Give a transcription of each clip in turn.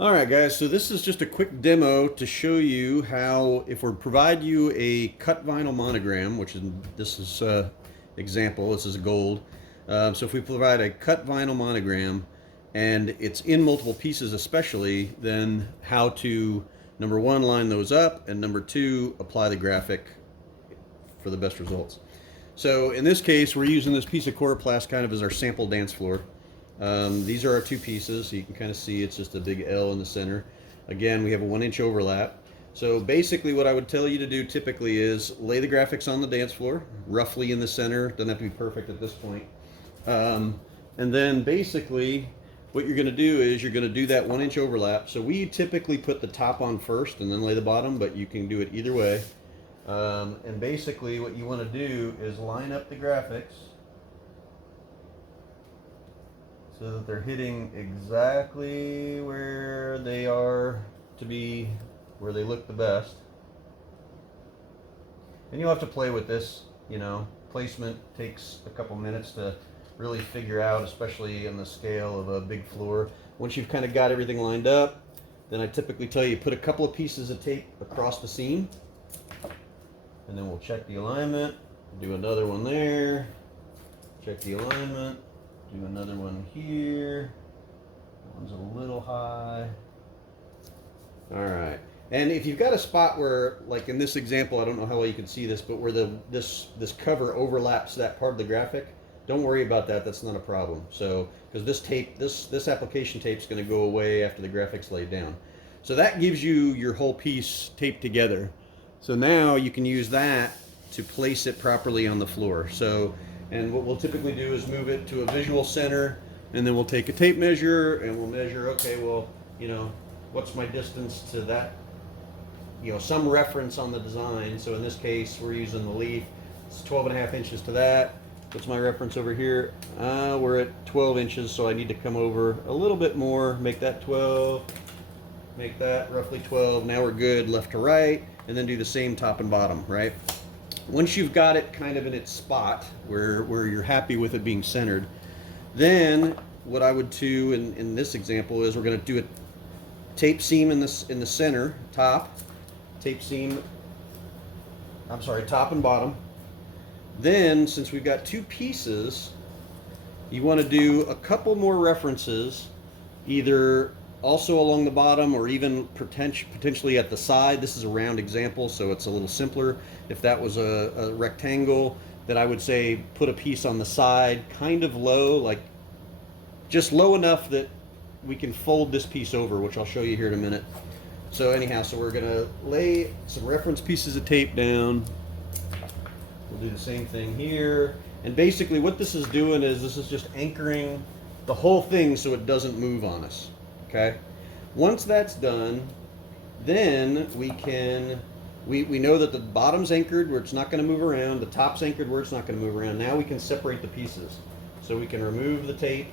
All right, guys, so this is just a quick demo to show you how, if we provide you a cut vinyl monogram, which is, this is example, this is gold. So if we provide a cut vinyl monogram and it's in multiple pieces especially, then how to, number one, line those up, and number two, apply the graphic for the best results. So in this case, we're using this piece of coroplast kind of as our sample dance floor. These are our two pieces, so you can kind of see it's just a big L in the center. Again, we have a 1 inch overlap. So basically what I would tell you to do typically is lay the graphics on the dance floor, roughly in the center. Doesn't have to be perfect at this point. And then basically what you're going to do is you're going to do that 1 inch overlap. So we typically put the top on first and then lay the bottom, but you can do it either way. And basically what you want to do is line up the graphics so that they're hitting exactly where they are to be, where they look the best. And you'll have to play with this, you know, placement takes a couple minutes to really figure out, especially on the scale of a big floor. Once you've kind of got everything lined up, then I typically tell you put a couple of pieces of tape across the seam, and then we'll check the alignment, do another one there, check the alignment, do another one here. That one's a little high. All right. And if you've got a spot where, like in this example, I don't know how well you can see this, but where this cover overlaps that part of the graphic, don't worry about that. That's not a problem. So, because this tape, this application tape is going to go away after the graphics laid down. So that gives you your whole piece taped together. So now you can use that to place it properly on the floor. So, and what we'll typically do is move it to a visual center, and then we'll take a tape measure and we'll measure, okay, well, you know, what's my distance to that, you know, some reference on the design. So in this case, we're using the leaf. It's 12.5 inches to that. What's my reference over here? We're at 12 inches, so I need to come over a little bit more, make that 12, make that roughly 12. Now we're good left to right, and then do the same top and bottom, right? Once you've got it kind of in its spot where you're happy with it being centered, then what I would do in this example is we're going to do a tape seam in the center, top, tape seam, I'm sorry, top and bottom. Then, since we've got two pieces, you want to do a couple more references, either also along the bottom or even potentially at the side. This is a round example, so it's a little simpler. If that was a rectangle, then I would say put a piece on the side, kind of low, like just low enough that we can fold this piece over, which I'll show you here in a minute. So anyhow, so we're gonna lay some reference pieces of tape down. We'll do the same thing here. And basically what this is doing is this is just anchoring the whole thing so it doesn't move on us. Okay? Once that's done, then we can, we know that the bottom's anchored where it's not going to move around, the top's anchored where it's not going to move around. Now we can separate the pieces. So we can remove the tape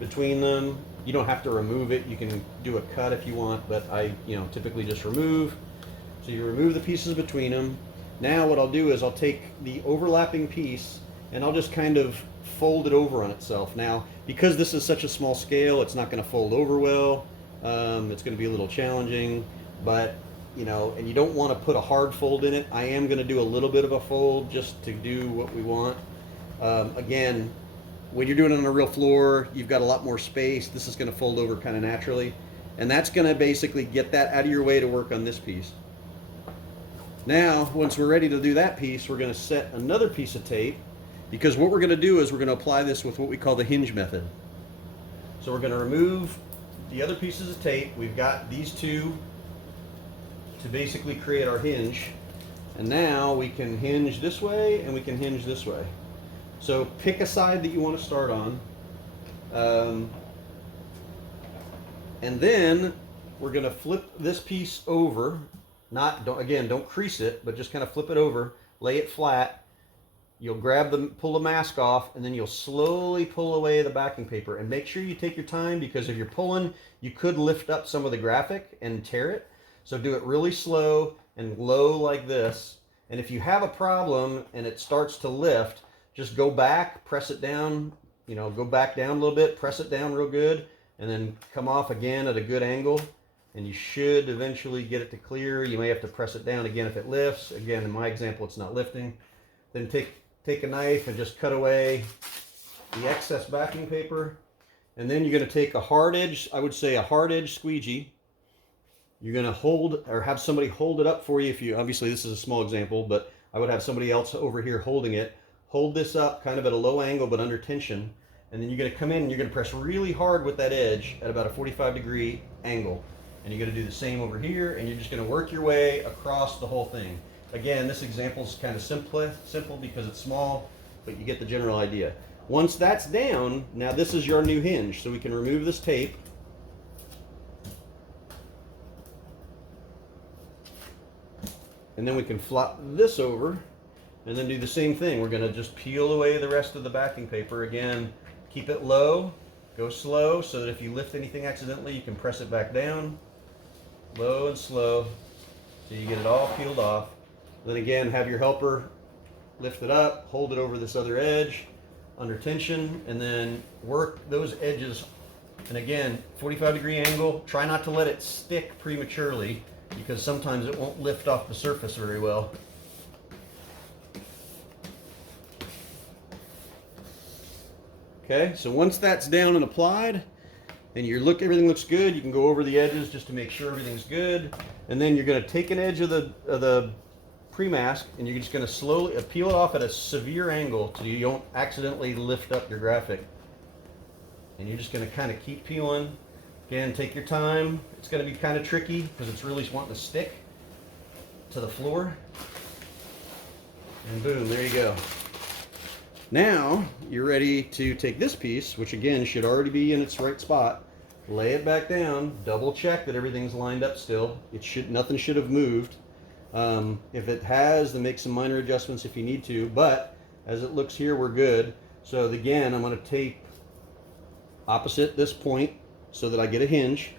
between them. You don't have to remove it. You can do a cut if you want, but I, you know, typically just remove. So you remove the pieces between them. Now what I'll do is I'll take the overlapping piece and I'll just kind of fold it over on itself. Now, because this is such a small scale, it's not going to fold over well. It's going to be a little challenging, but you know, and you don't want to put a hard fold in it. I am going to do a little bit of a fold just to do what we want. Again, when you're doing it on a real floor, you've got a lot more space. This is going to fold over kind of naturally, and that's going to basically get that out of your way to work on this piece. Now, once we're ready to do that piece, we're going to set another piece of tape, because what we're going to do is we're going to apply this with what we call the hinge method. So we're going to remove the other pieces of tape. We've got these two to basically create our hinge. And now we can hinge this way and we can hinge this way. So pick a side that you want to start on. And then we're going to flip this piece over. Don't crease it, but just kind of flip it over, lay it flat. You'll pull the mask off, and then you'll slowly pull away the backing paper. And make sure you take your time, because if you're pulling, you could lift up some of the graphic and tear it. So do it really slow and low like this. And if you have a problem and it starts to lift, just go back, press it down, you know, go back down a little bit, press it down real good, and then come off again at a good angle, and you should eventually get it to clear. You may have to press it down again if it lifts. Again, in my example, it's not lifting. Then take a knife and just cut away the excess backing paper. And then you're going to take a hard edge, I would say a hard edge squeegee. You're going to hold, or have somebody hold it up for you. If you, obviously this is a small example, but I would have somebody else over here holding it. Hold this up kind of at a low angle but under tension. And then you're going to come in and you're going to press really hard with that edge at about a 45-degree angle. And you're going to do the same over here, and you're just going to work your way across the whole thing. Again, this example is kind of simple because it's small, but you get the general idea. Once that's down, now this is your new hinge, so we can remove this tape. And then we can flop this over and then do the same thing. We're going to just peel away the rest of the backing paper. Again, keep it low, go slow, so that if you lift anything accidentally, you can press it back down. Low and slow, so you get it all peeled off. Then again, have your helper lift it up, hold it over this other edge under tension, and then work those edges. And again, 45-degree angle. Try not to let it stick prematurely, because sometimes it won't lift off the surface very well. Okay, so once that's down and applied, and everything looks good, you can go over the edges just to make sure everything's good. And then you're going to take an edge of the pre-mask, and you're just going to slowly peel it off at a severe angle so you don't accidentally lift up your graphic. And you're just going to kind of keep peeling. Again, take your time. It's going to be kind of tricky because it's really wanting to stick to the floor. And boom, there you go. Now you're ready to take this piece, which again should already be in its right spot, lay it back down, double check that everything's lined up still. Nothing should have moved. If it has, then make some minor adjustments if you need to, but as it looks here, we're good. So again, I'm going to tape opposite this point so that I get a hinge,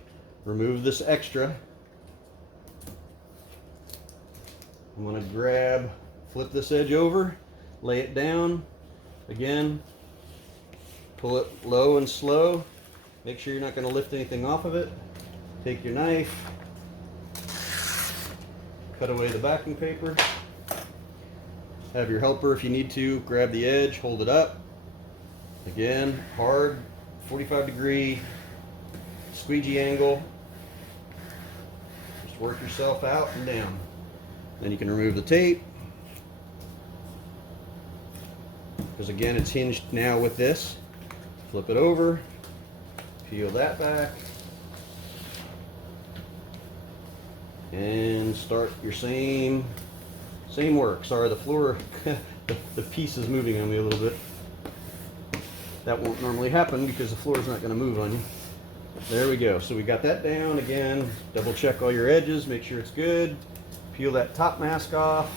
remove this extra. I'm going to flip this edge over, lay it down. Again, pull it low and slow. Make sure you're not going to lift anything off of it. Take your knife, cut away the backing paper. Have your helper, if you need to, grab the edge, hold it up. Again, hard 45-degree squeegee angle. Just work yourself out and down. Then you can remove the tape, because again it's hinged now with this. Flip it over, peel that back, and start your same work. Sorry, the floor, the piece is moving on me a little bit. That won't normally happen because the floor is not going to move on you. There we go. So we got that down. Again, double check all your edges, make sure it's good. Peel that top mask off.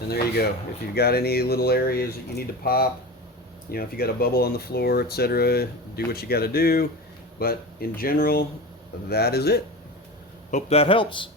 And there you go. If you've got any little areas that you need to pop, you know, if you got a bubble on the floor, etc., do what you got to do. But in general, that is it. Hope that helps.